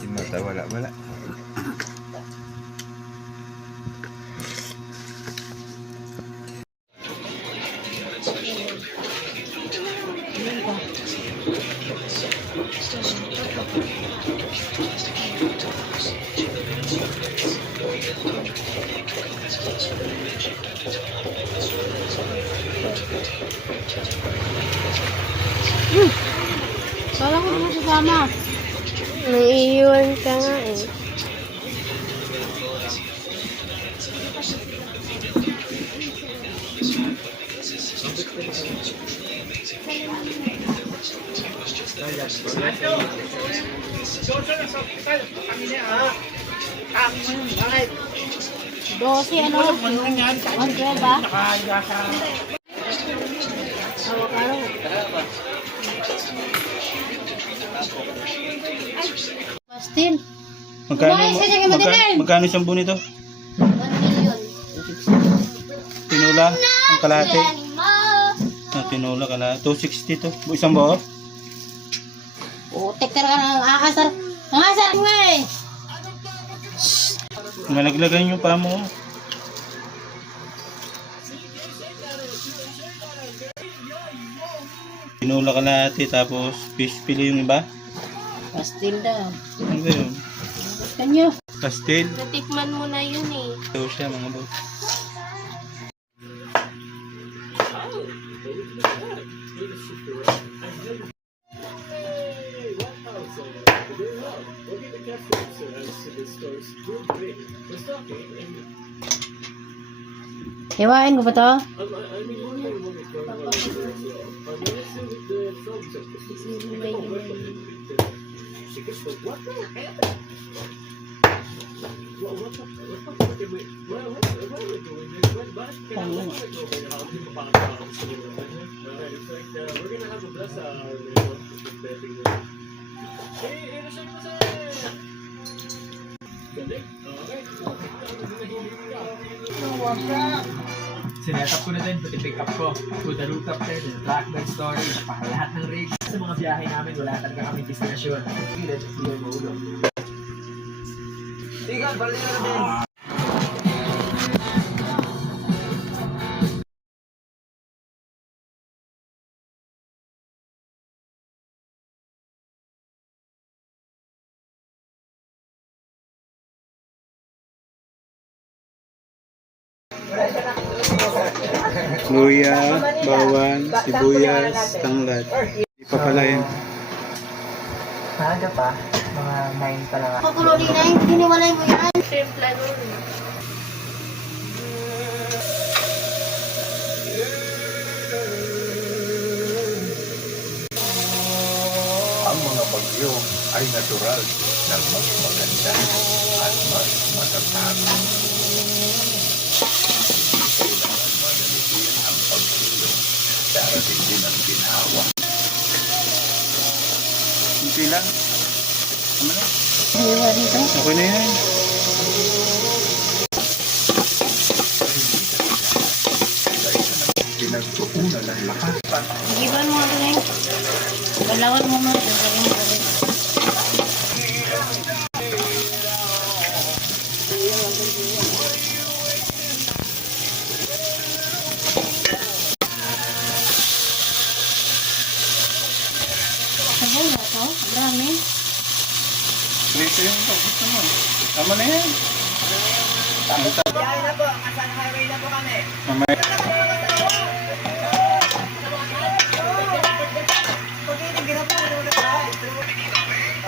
Yung mata wala. Kala ko naman sasama. Naiiwan ka nga eh. Dosi ano? 112 ba? Bastin. Magkano isang buo nito? 1 million. Tinula, ang kalahati. Tinula kalahati. 260 to. Isang buo? Putek ka ng aasar. Aasar nga eh. Malaglagan nyo pa mo. Tinula kalahati tapos fish fillet yung iba. Bastin daw. Ano ba yun? Gusto nyo? Pastel. Natikman mo na yun eh. Ito siya mga boss. Hiwain ko ba to? Sinetap ko na din, pati pick up ko. To the rooftop there, the blackbird story, napaka lahat ng rigs. Sa mga biyahe namin, wala talaga kami destinasyon. Pilit, pilit mo ulo. Tigal, balik na natin. Luya, bawang, sibuyas, tanglad. Hindi pa pala yun. Maaga pa, mga 9 pa lang. Pakululi na yun. Hiniwalay mo yan. Shrimp lagoon. Ang mga bagyo ay natural na mas maganda at mas matatag. Kailangan madalitin ang pagsulong. Darating din ang ginhawa. Hindi lang. Tama na. Hiwa dito. Okay na yan. Pinagtuunan ng lakas. Iban mo ito eh. Balawat mo mo. Sabay na ito. Dami. Ito yung gusto mo. Tama na yan. Biyahe na po, Asan Highway na po kami. Mamaya.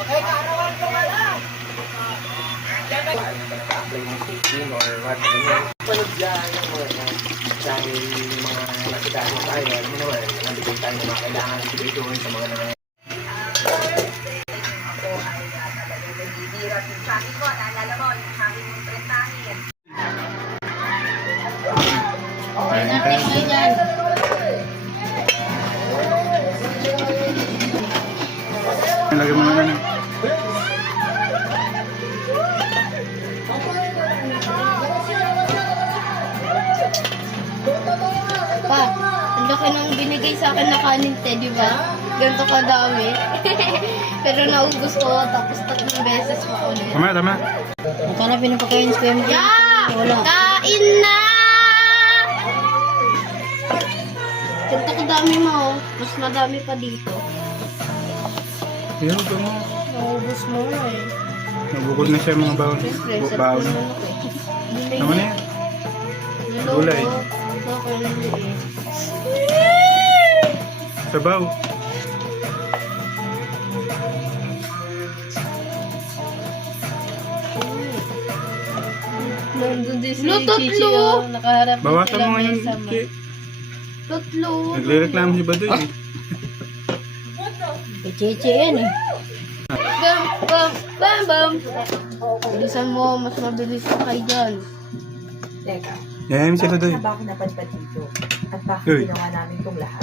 Okay, kaarawan ko ka lang. Nag-apply ng safety or what? Panood dyan mo dahil mga nasidahan tayo, alam mo naman, nabigay tayo ng mga kailangan ibigay doon sa mga nangyayari. Ako ay talagang nagbibira sa akin ko. Naalala mo, yung sabi mong trentahin. Natin mo dyan. Lagyan mo na lang. Thank you. binigay sa akin na kanin, te, di ba? Ganito kadami. Pero naubos ko, tapos 3 beses pa ulit. Tama. Magkano pinapakain sa kuya mo? Yeah! Wala. Kain na! Ganito kadami mo. Mas madami pa dito. Ayun, ito mo. Naubos mo eh. Nabukod na siya mga baon. Siyempre, sa Baon. manok eh. Naman na yan. Niloko. Gulay. Ito ko lang eh. Sabaw. Nandun din si Lutot, Chichi, Lu. oh. Nakaharap din Bawasan sila mo may ngayon. sama. Chi. Tatlo. Nagre-reklamo si Badoy. eh. Kay Chichi yan eh. Bam, bam, bam, bam. Bilisan mo, mas mabilis ka kayo dyan. Teka, Yan sila Doy. na ba ako napadpad dito? At bakit Uy. ginawa namin itong lahat?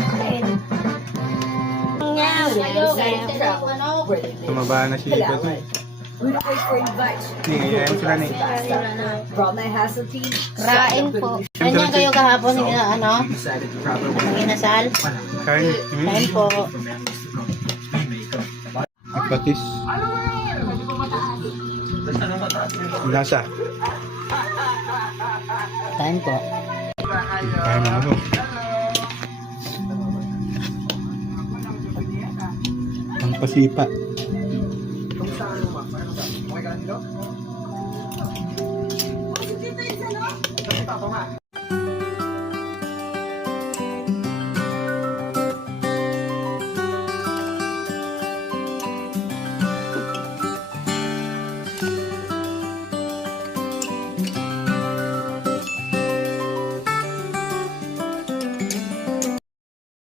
Tumaba na si Badoy. Good place for invite. Yan sila ni. From my hassle team. Rain po. Ganyan kayo kahapon, ano? Decided to proper Ang inasal. Kain. Kain po. Patis. Lasa. Kain po. Kain na ako. Ang pasipa. Okay ka lang dito?